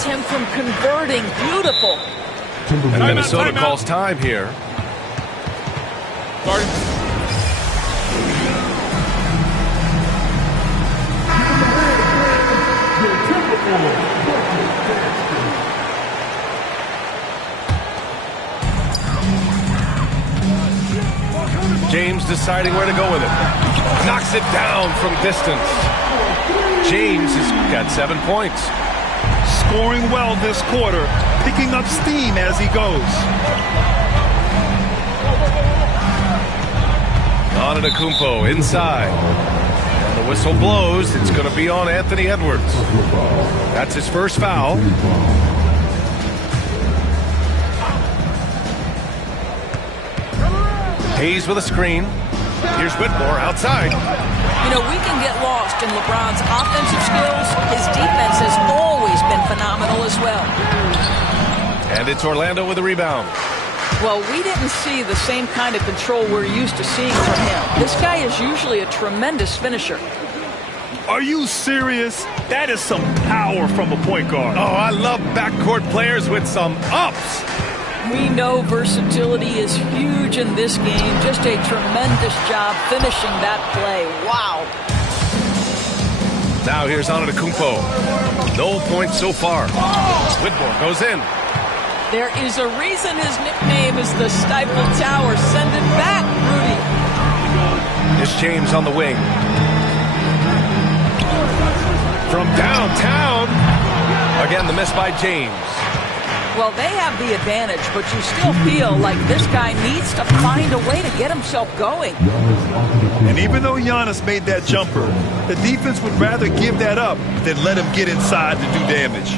prevent him from converting. Beautiful. And Minnesota calls time here. James deciding where to go with it. Knocks it down from distance. James has got 7 points. Scoring well this quarter, picking up steam as he goes. Antetokounmpo inside. And the whistle blows. It's going to be on Anthony Edwards. That's his first foul. Hayes with a screen. Here's Whitmore outside. You know, we can get lost in LeBron's offensive skills. His defense has always been phenomenal as well. And it's Orlando with a rebound. Well, we didn't see the same kind of control we're used to seeing from him. This guy is usually a tremendous finisher. Are you serious? That is some power from a point guard. Oh, I love backcourt players with some ups. We know versatility is huge in this game. Just a tremendous job finishing that play. Wow. Now here's Antetokounmpo. No points so far. Whitmore goes in. There is a reason his nickname is the Stifle Tower. Send it back, Rudy. Here's James on the wing. From downtown. Again, the miss by James. Well, they have the advantage, but you still feel like this guy needs to find a way to get himself going. And even though Giannis made that jumper, the defense would rather give that up than let him get inside to do damage.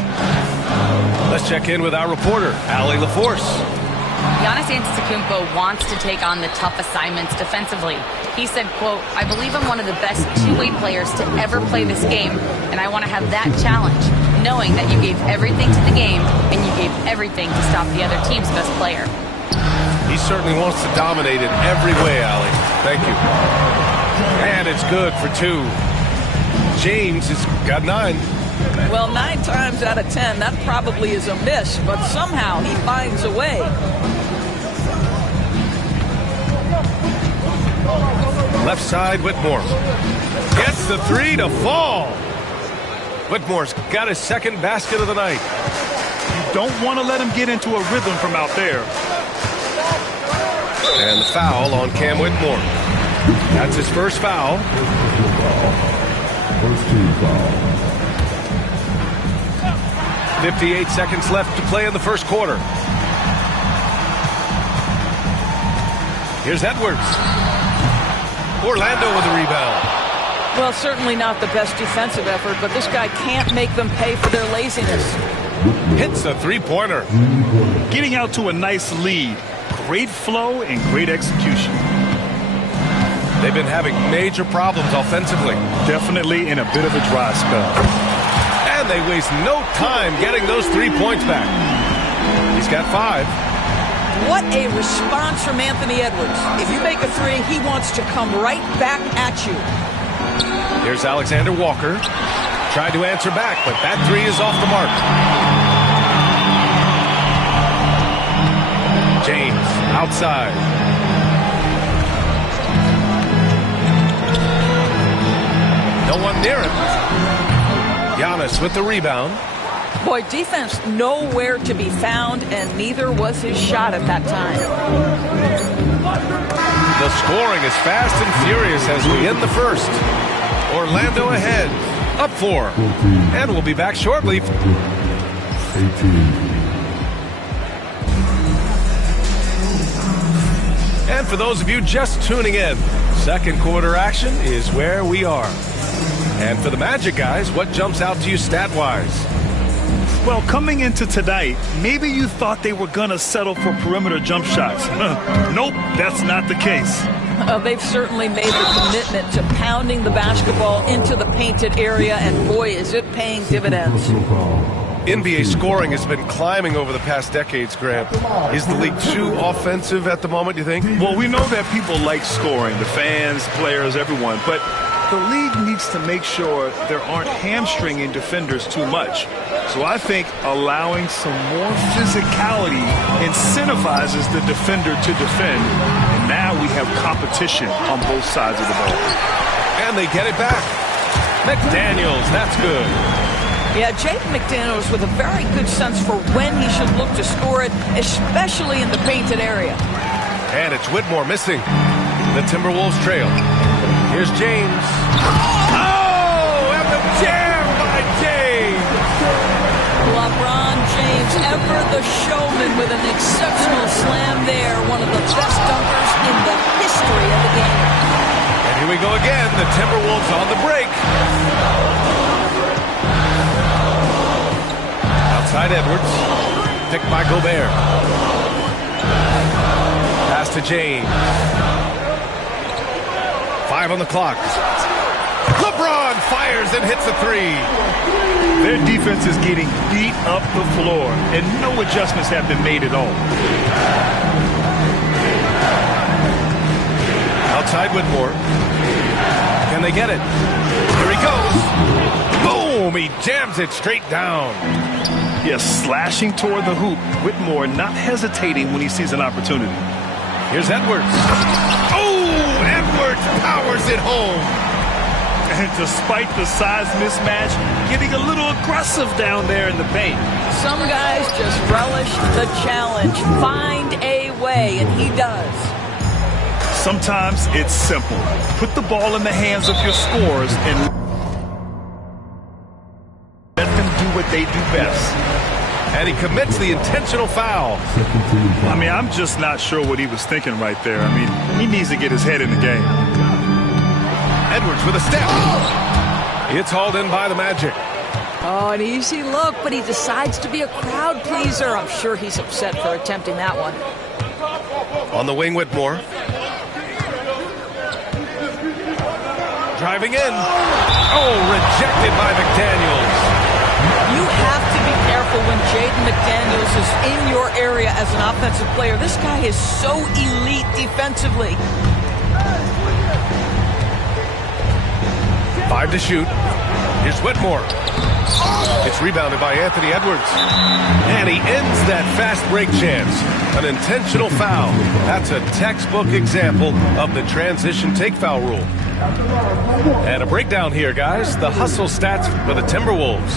Let's check in with our reporter, Allie LaForce. Giannis Antetokounmpo wants to take on the tough assignments defensively. He said, quote, "I believe I'm one of the best two-way players to ever play this game, and I want to have that challenge, knowing that you gave everything to the game and you gave everything to stop the other team's best player." He certainly wants to dominate in every way, Allie. Thank you. And it's good for 2. James has got 9. Well, 9 times out of 10, that probably is a miss, but somehow he finds a way. Left side, Whitmore. Gets the 3 to fall. Whitmore's got his second basket of the night. You don't want to let him get into a rhythm from out there. And the foul on Cam Whitmore. That's his first foul. First team foul. 58 seconds left to play in the first quarter. Here's Edwards. Orlando with a rebound. Well, certainly not the best defensive effort, but this guy can't make them pay for their laziness. Hits a three-pointer. Getting out to a nice lead. Great flow and great execution. They've been having major problems offensively. Definitely in a bit of a dry spell. And they waste no time getting those 3 points back. He's got 5. What a response from Anthony Edwards. If you make a 3, he wants to come right back at you. Here's Alexander Walker. Tried to answer back, but that 3 is off the mark. James outside. No one near him. Giannis with the rebound. Boy, defense nowhere to be found, and neither was his shot at that time. The scoring is fast and furious as we hit the first. Orlando ahead, up 4. And we'll be back shortly. 18. And for those of you just tuning in, second quarter action is where we are. And for the Magic guys, what jumps out to you stat-wise? Well, coming into tonight, maybe you thought they were going to settle for perimeter jump shots. Nope, that's not the case. They've certainly made the commitment to pounding the basketball into the painted area, and boy, is it paying dividends. NBA scoring has been climbing over the past decades, Grant. Is the league too offensive at the moment, do you think? Well, we know that people like scoring, the fans, players, everyone. But The league needs to make sure there aren't hamstringing defenders too much. So I think allowing some more physicality incentivizes the defender to defend. And now we have competition on both sides of the ball. And they get it back. McDaniels, that's good. Yeah, Jaden McDaniels with a very good sense for when he should look to score it, especially in the painted area. And it's Whitmore missing. The Timberwolves trail. Here's James. Oh, and the jam by James. LeBron James, ever the showman with an exceptional slam there. One of the best dunkers in the history of the game. And here we go again. The Timberwolves on the break. Outside Edwards. Picked by Gobert. Pass to James. 5 on the clock. LeBron fires and hits a 3. Their defense is getting beat up the floor, and no adjustments have been made at all. Outside Whitmore. Can they get it? Here he goes. Boom! He jams it straight down. Yes, slashing toward the hoop. Whitmore not hesitating when he sees an opportunity. Here's Edwards. Oh! Edwards powers it home. And despite the size mismatch, getting a little aggressive down there in the paint. Some guys just relish the challenge. Find a way, and he does. Sometimes it's simple. Put the ball in the hands of your scorers and let them do what they do best. And he commits the intentional foul. I mean, I'm just not sure what he was thinking right there. I mean, he needs to get his head in the game. Edwards with a step. It's hauled in by the Magic. Oh, an easy look, but he decides to be a crowd pleaser. I'm sure he's upset for attempting that one. On the wing, Whitmore. Driving in. Oh, rejected by McDaniels. You have to be careful when Jaden McDaniels is in your area as an offensive player. This guy is so elite defensively. 5 to shoot. Here's Whitmore. It's rebounded by Anthony Edwards. And he ends that fast break chance. An intentional foul. That's a textbook example of the transition take foul rule. And a breakdown here, guys. The hustle stats for the Timberwolves.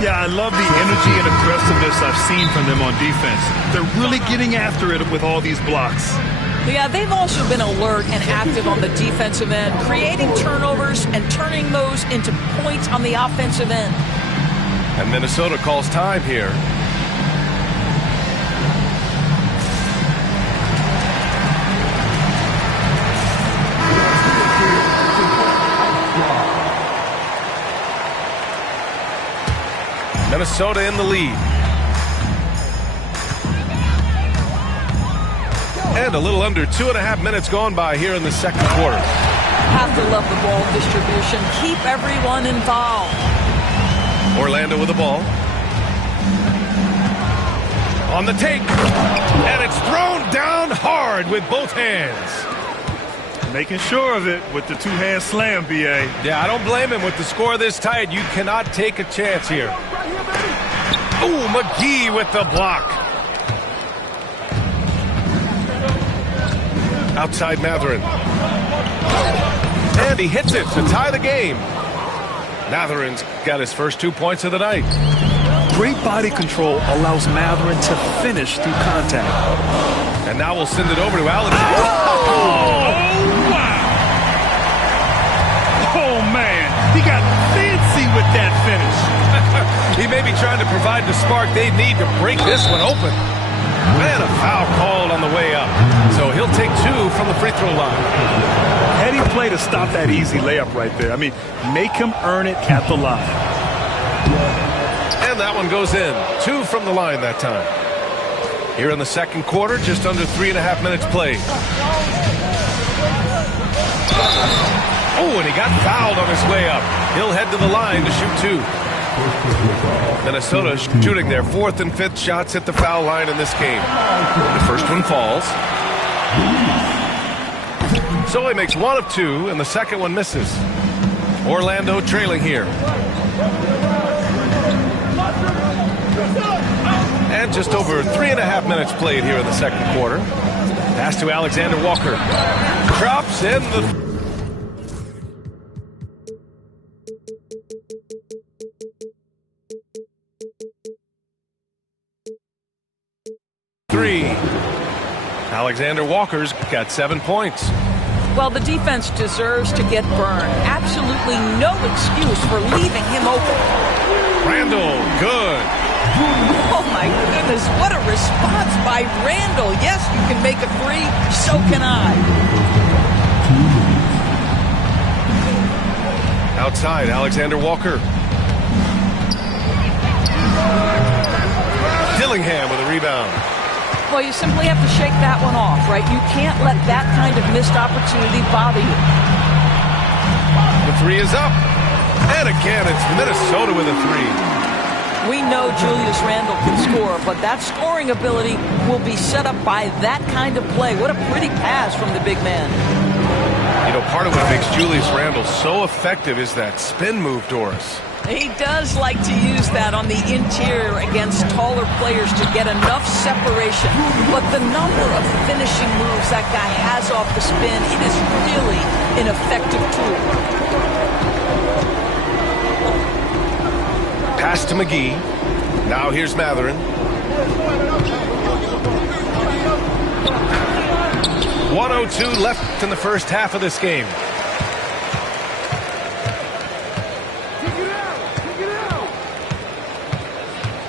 Yeah, I love the energy and aggressiveness I've seen from them on defense. They're really getting after it with all these blocks. Yeah, they've also been alert and active on the defensive end, creating turnovers and turning those into points on the offensive end. And Minnesota calls time here. Minnesota in the lead. And a little under 2.5 minutes gone by here in the second quarter. Have to love the ball distribution. Keep everyone involved. Orlando with the ball. On the take. And it's thrown down hard with both hands. Making sure of it with the two-hand slam, B.A. Yeah, I don't blame him. With the score this tight, you cannot take a chance here. Ooh, McGee with the block. Outside Mathurin. And he hits it to tie the game. Mathurin's got his first 2 points of the night. Great body control allows Mathurin to finish through contact. And now we'll send it over to Allen. Oh, wow. Oh, man. He got fancy with that finish. He may be trying to provide the spark they need to break this one open. Man, a foul called on the way up. So he'll take 2 from the free throw line. Heady play to stop that easy layup right there. I mean, make him earn it at the line. And that one goes in. 2 from the line that time. Here in the second quarter, just under 3.5 minutes played. Oh, and he got fouled on his way up. He'll head to the line to shoot 2. Minnesota shooting their 4th and 5th shots at the foul line in this game. The first one falls. So he makes 1 of 2, and the second one misses. Orlando trailing here. And just over 3.5 minutes played here in the second quarter. Pass to Alexander Walker. Drops in the... three. Alexander Walker's got 7 points. Well, the defense deserves to get burned. Absolutely no excuse for leaving him open. Randall, good. Oh, my goodness. What a response by Randall. Yes, you can make a three. So can I. Outside, Alexander Walker. Dillingham with a rebound. Well, you simply have to shake that one off, right? You can't let that kind of missed opportunity bother you. The three is up. And again, it's Minnesota with a three. We know Julius Randle can score, but that scoring ability will be set up by that kind of play. What a pretty pass from the big man. You know, part of what makes Julius Randle so effective is that spin move, Doris. He does like to use that on the interior against taller players to get enough separation. But the number of finishing moves that guy has off the spin, it is really an effective tool. Pass to McGee. Now here's Mathurin. .102 left in the first half of this game.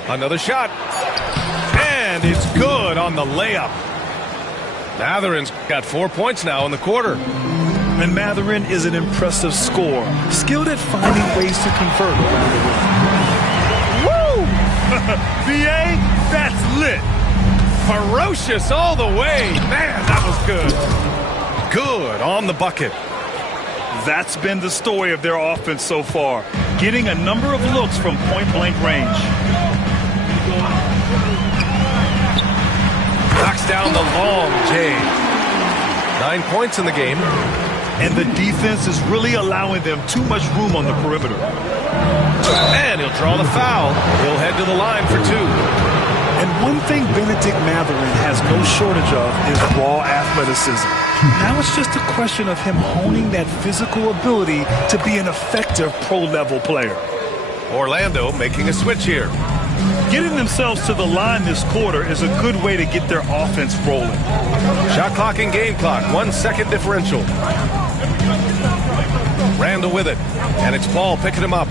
Another shot. And it's good on the layup. Mathurin's got 4 points now in the quarter. And Mathurin is an impressive scorer, skilled at finding ways to convert around the rim. Woo! VA, that's lit. Ferocious all the way. Man, that was good. Good on the bucket. That's been the story of their offense so far, getting a number of looks from point-blank range. Knocks down the long J. 9 points in the game. And the defense is really allowing them too much room on the perimeter. And he'll draw the foul. He'll head to the line for two. And one thing Benedict Mathurin has no shortage of is raw athleticism. Now it's just a question of him honing that physical ability to be an effective pro-level player. Orlando making a switch here. Getting themselves to the line this quarter is a good way to get their offense rolling. Shot clock and game clock, 1 second differential. Randall with it, and it's Paul picking him up.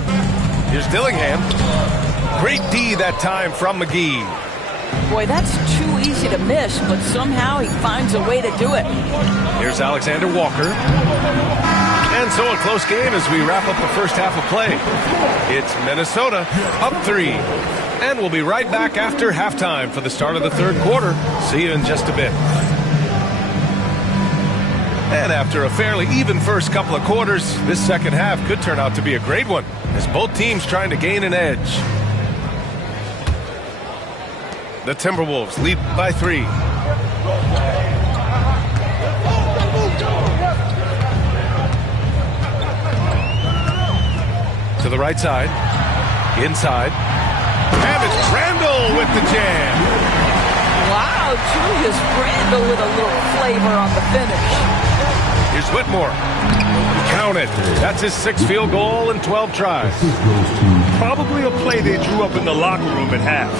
Here's Dillingham. Great D that time from McGee. Boy, that's too easy to miss, but somehow he finds a way to do it. Here's Alexander Walker. And so a close game as we wrap up the first half of play. It's Minnesota up 3. And we'll be right back after halftime for the start of the third quarter. See you in just a bit. And after a fairly even first couple of quarters, this second half could turn out to be a great one as both teams trying to gain an edge. The Timberwolves lead by 3. To the right side. Inside. And it's Randall with the jam. Wow, Julius Randall with a little flavor on the finish. Here's Whitmore. Count it. That's his 6th field goal in 12 tries. Probably a play they drew up in the locker room at half.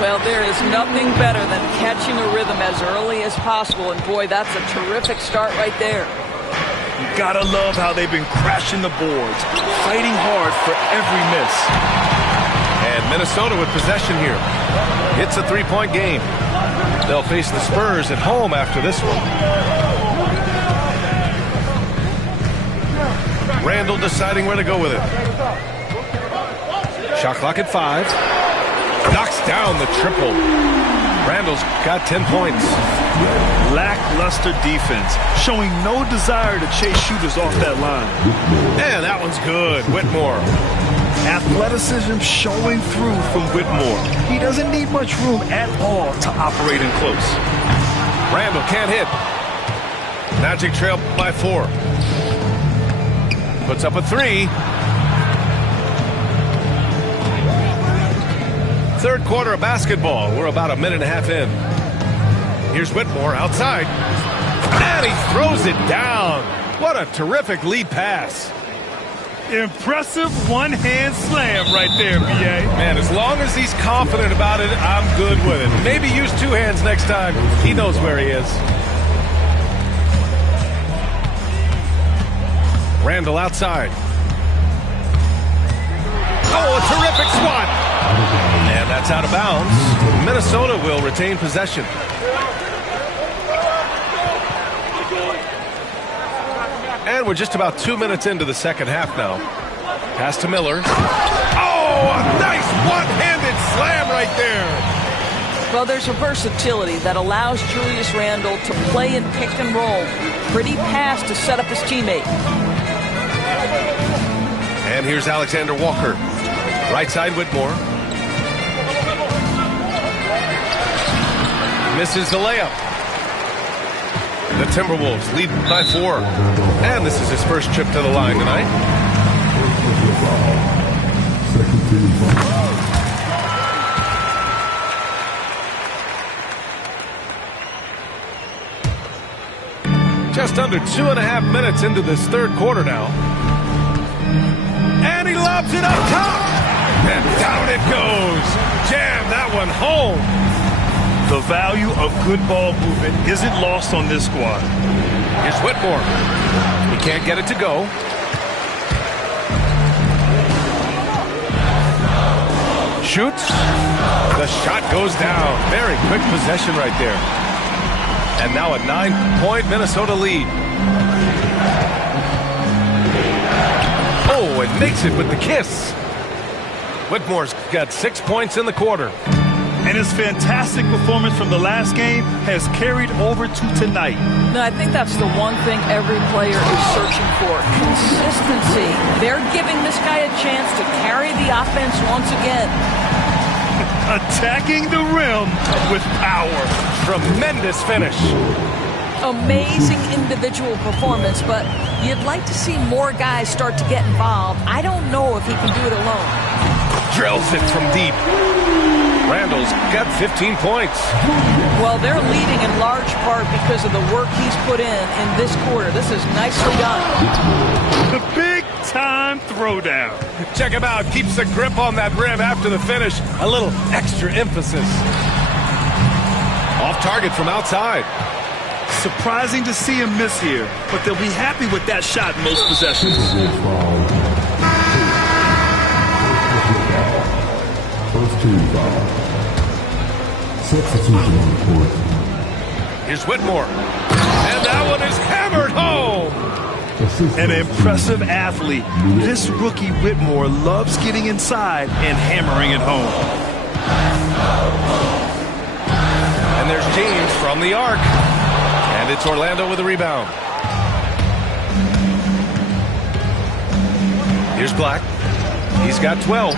Well, there is nothing better than catching a rhythm as early as possible. And boy, that's a terrific start right there. You gotta love how they've been crashing the boards, fighting hard for every miss. And Minnesota with possession here. It's a 3-point game. They'll face the Spurs at home after this one. Randall deciding where to go with it. Shot clock at 5. Knocks down the triple. Randall's got 10 points. Lackluster defense, showing no desire to chase shooters off that line. And that one's good. Whitmore. Athleticism showing through from Whitmore. He doesn't need much room at all to operate in close. Randall can't hit. Magic trail by 4. Puts up a three. Third quarter of basketball. We're about a minute and a half in. Here's Whitmore outside. And he throws it down. What a terrific lead pass. Impressive one-hand slam right there, B.A. Man, as long as he's confident about it, I'm good with it. Maybe use two hands next time. He knows where he is. Randall outside. Oh, a terrific swat. And that's out of bounds. Minnesota will retain possession. And we're just about 2 minutes into the second half now. Pass to Miller. Oh, a nice one-handed slam right there. Well, there's a versatility that allows Julius Randle to play in pick and roll. Pretty pass to set up his teammate. And here's Alexander Walker. Right side Whitmore. Misses the layup. The Timberwolves lead by 4. And this is his first trip to the line tonight. Just under 2.5 minutes into this third quarter now. And he lobs it up top. And down it goes. Jam that one home. The value of good ball movement isn't lost on this squad. Here's Whitmore. He can't get it to go. Shoots. The shot goes down. Very quick possession right there. And now a 9-point Minnesota lead. Oh, and makes it with the kiss. Whitmore's got 6 points in the quarter. And his fantastic performance from the last game has carried over to tonight. No, I think that's the one thing every player is searching for. Consistency. They're giving this guy a chance to carry the offense once again. Attacking the rim with power. Tremendous finish. Amazing individual performance, but you'd like to see more guys start to get involved. I don't know if he can do it alone. Drills it from deep. Randall's got 15 points. Well, they're leading in large part because of the work he's put in this quarter. This is nicely done. The big-time throwdown. Check him out. Keeps the grip on that rim after the finish. A little extra emphasis. Off target from outside. Surprising to see him miss here, but they'll be happy with that shot in most possessions. First team foul. Substitution on the court. Here's Whitmore. And that one is hammered home. An impressive athlete. This rookie Whitmore loves getting inside and hammering it home. And there's James from the arc. And it's Orlando with a rebound. Here's Black. He's got 12.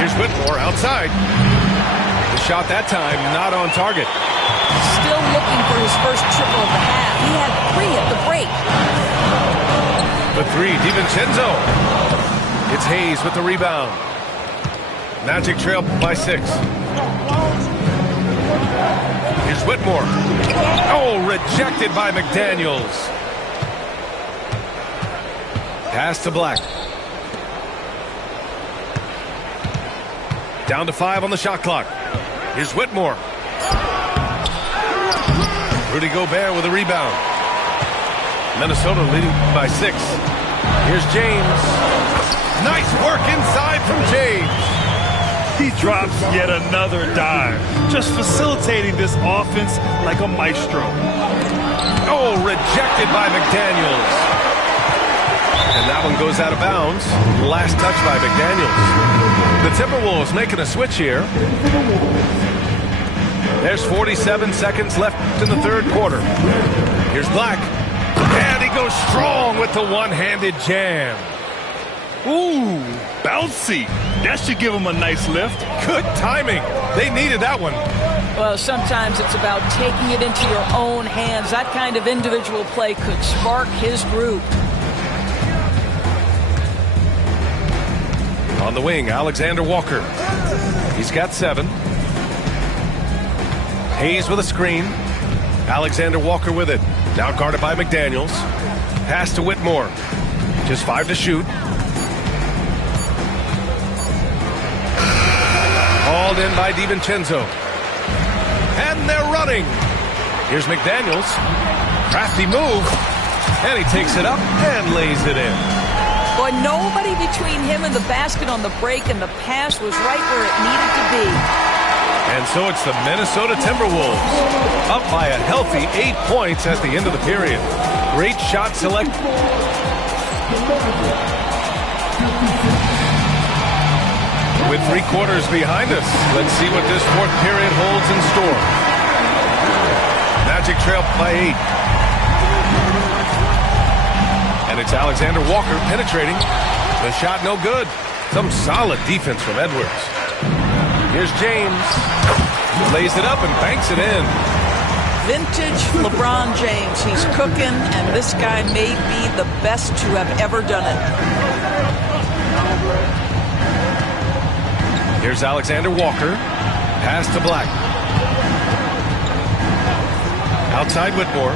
Here's Whitmore outside. The shot that time not on target. Still looking for his first triple of the half. He had 3 at the break. The three, DiVincenzo. It's Hayes with the rebound. Magic trail by 6. Here's Whitmore. Oh, rejected by McDaniels. Pass to Black. Down to 5 on the shot clock. Here's Whitmore. Rudy Gobert with a rebound. Minnesota leading by 6. Here's James. Nice work inside from James. He drops yet another dime, just facilitating this offense like a maestro. Oh, rejected by McDaniels. And that one goes out of bounds. Last touch by McDaniels. The Timberwolves making a switch here. There's 47 seconds left in the third quarter. Here's Black. And he goes strong with the one-handed jam. Ooh, bouncy. That should give him a nice lift. Good timing. They needed that one. Well, sometimes it's about taking it into your own hands. That kind of individual play could spark his group. On the wing, Alexander Walker. He's got 7. Hayes with a screen. Alexander Walker with it. Now guarded by McDaniels. Pass to Whitmore. Just 5 to shoot. Hauled in by DiVincenzo. And they're running. Here's McDaniels. Crafty move. And he takes it up and lays it in. Boy, nobody between him and the basket on the break, and the pass was right where it needed to be. And so it's the Minnesota Timberwolves up by a healthy 8 points at the end of the period. Great shot select. With 3 quarters behind us, let's see what this 4th period holds in store. Magic trail by 8. And it's Alexander Walker penetrating. The shot no good. Some solid defense from Edwards. Here's James. Lays it up and banks it in. Vintage LeBron James. He's cooking, and this guy may be the best to have ever done it. Here's Alexander Walker. Pass to Black. Outside Whitmore.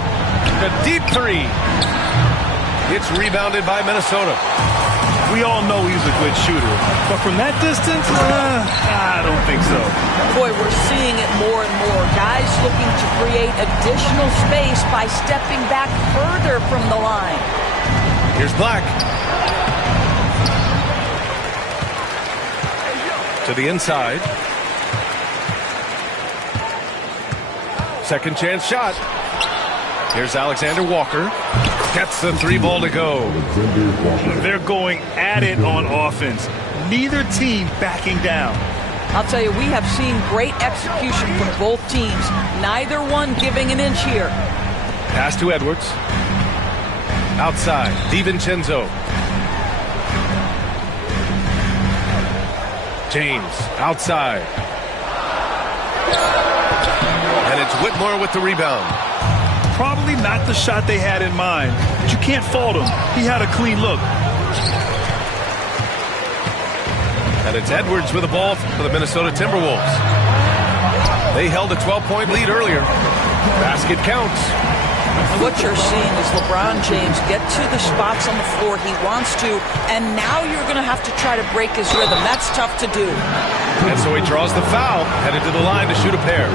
The deep 3. It's rebounded by Minnesota. We all know he's a good shooter, but from that distance, I don't think so. Boy, we're seeing it more and more. Guys looking to create additional space by stepping back further from the line. Here's Black. To the inside. Second chance shot. Here's Alexander Walker. Gets the 3 ball to go. They're going at it on offense. Neither team backing down. I'll tell you, we have seen great execution from both teams. Neither one giving an inch here. Pass to Edwards. Outside, DiVincenzo. James, outside. And it's Whitmore with the rebound. Probably not the shot they had in mind, but you can't fault him. He had a clean look. And it's Edwards with the ball for the Minnesota Timberwolves. They held a 12-point lead earlier. Basket counts. And what you're seeing is LeBron James get to the spots on the floor he wants to, and now you're going to have to try to break his rhythm. That's tough to do. And so he draws the foul, headed to the line to shoot a pair.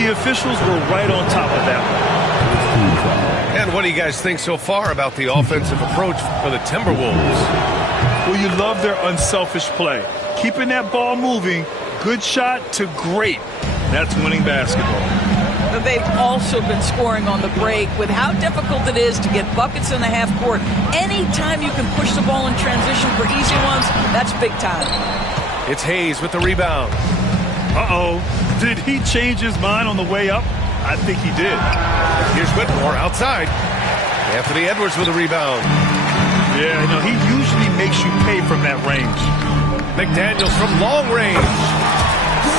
The officials were right on top of that one. And what do you guys think so far about the offensive approach for the Timberwolves? Well, you love their unselfish play. Keeping that ball moving, good shot to great. That's winning basketball. But they've also been scoring on the break. With how difficult it is to get buckets in the half court, anytime you can push the ball in transition for easy ones, that's big time. It's Hayes with the rebound. Uh-oh. Did he change his mind on the way up? I think he did. Here's Whitmore outside. Anthony Edwards with a rebound. Yeah, you know, he usually makes you pay from that range. McDaniels from long range.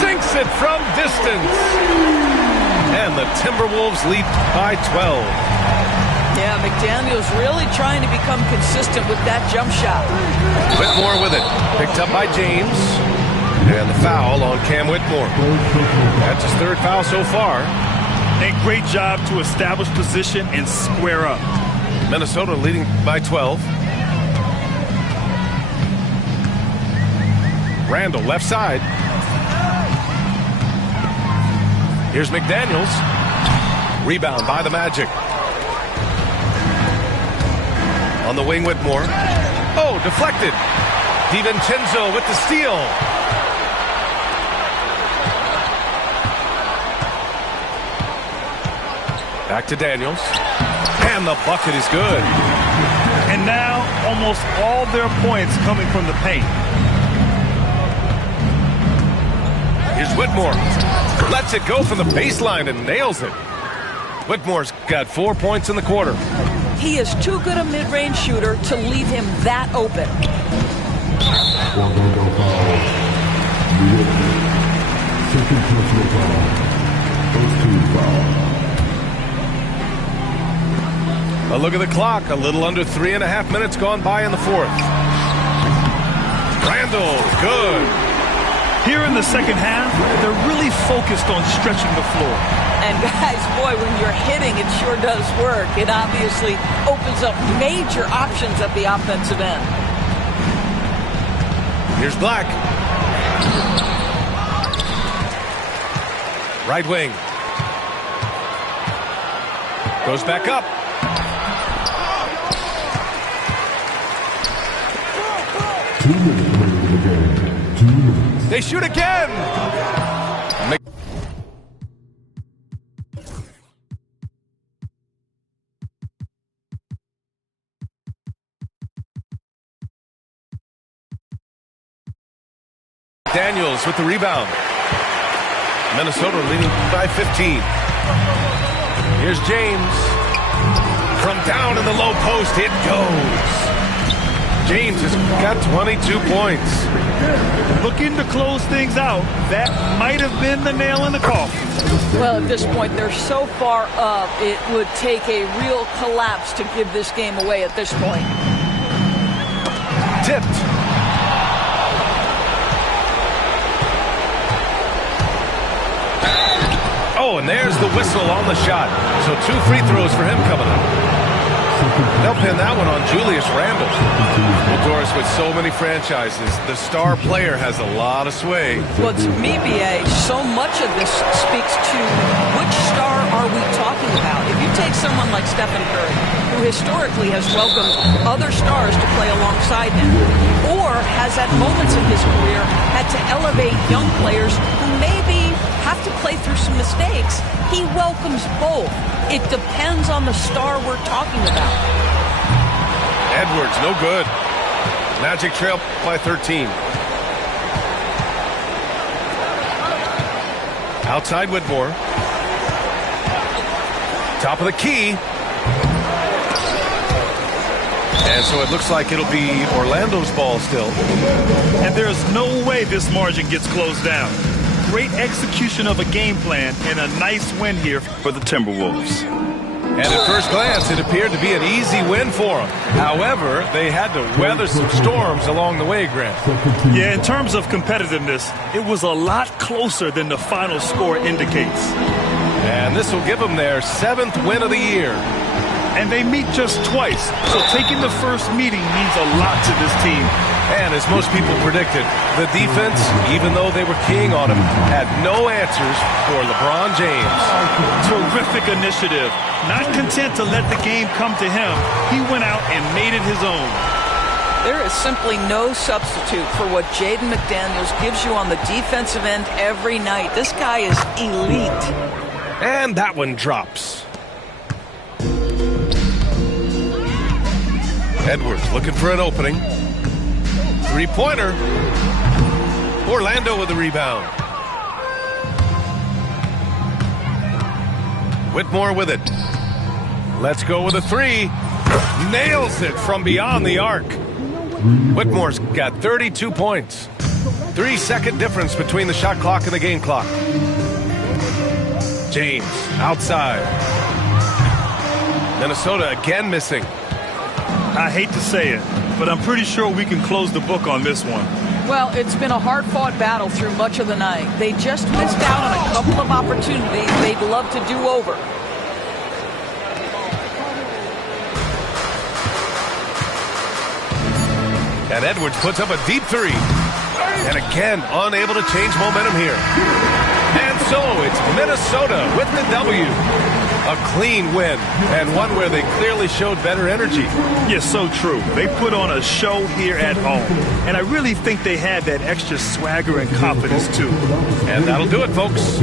Sinks it from distance. And the Timberwolves lead by 12. Yeah, McDaniels really trying to become consistent with that jump shot. Whitmore with it. Picked up by James. And the foul on Cam Whitmore. That's his 3rd foul so far. A great job to establish position and square up. Minnesota leading by 12. Randall left side. Here's McDaniels. Rebound by the Magic. On the wing, Whitmore. Oh, deflected. DiVincenzo with the steal. Back to Daniels. And the bucket is good. And now almost all their points coming from the paint. Here's Whitmore. Lets it go from the baseline and nails it. Whitmore's got 4 points in the quarter. He is too good a mid-range shooter to leave him that open. Second personal foul. team foul. A look at the clock. A little under 3.5 minutes gone by in the fourth. Randall, good. Here in the second half, they're really focused on stretching the floor. And guys, boy, when you're hitting, it sure does work. It obviously opens up major options at the offensive end. Here's Black. Right wing. Goes back up. They shoot again. Daniels with the rebound. Minnesota leading by 15. Here's James. From down in the low post, it goes. James has got 22 points. Looking to close things out. That might have been the nail in the coffin. Well, at this point, they're so far up, it would take a real collapse to give this game away at this point. Tipped. Oh, and there's the whistle on the shot. So 2 free throws for him coming up. They'll pin that one on Julius Randle. Well, Doris, with so many franchises, the star player has a lot of sway. Well, to me, B.A., so much of this speaks to which star are we talking about. If you take someone like Stephen Curry, who historically has welcomed other stars to play alongside him, or has at moments in his career had to elevate young players who maybe have to play through some mistakes, he welcomes both. It depends on the star we're talking about. Edwards, no good. Magic trail by 13. Outside Whitmore. Top of the key. And so it looks like it'll be Orlando's ball still. And there's no way this margin gets closed down. Great execution of a game plan and a nice win here for the Timberwolves. And at first glance, it appeared to be an easy win for them. However, they had to weather some storms along the way, Grant. Yeah, in terms of competitiveness, it was a lot closer than the final score indicates. And this will give them their 7th win of the year. And they meet just twice, so taking the first meeting means a lot to this team. And as most people predicted, the defense, even though they were keying on him, had no answers for LeBron James. Terrific initiative. Not content to let the game come to him, he went out and made it his own. There is simply no substitute for what Jaden McDaniels gives you on the defensive end every night. This guy is elite. And that one drops. Edwards looking for an opening. Three-pointer. Orlando with the rebound. Whitmore with it. Let's go with a three. Nails it from beyond the arc. Whitmore's got 32 points. 3-second difference between the shot clock and the game clock. James outside. Minnesota again missing. I hate to say it, but I'm pretty sure we can close the book on this one. Well, it's been a hard-fought battle through much of the night. They just missed out on a couple of opportunities they'd love to do over. And Edwards puts up a deep three. And again, unable to change momentum here. And so it's Minnesota with the W. A clean win, and one where they clearly showed better energy. Yes, so true. They put on a show here at home, and I really think they had that extra swagger and confidence, too. And that'll do it, folks.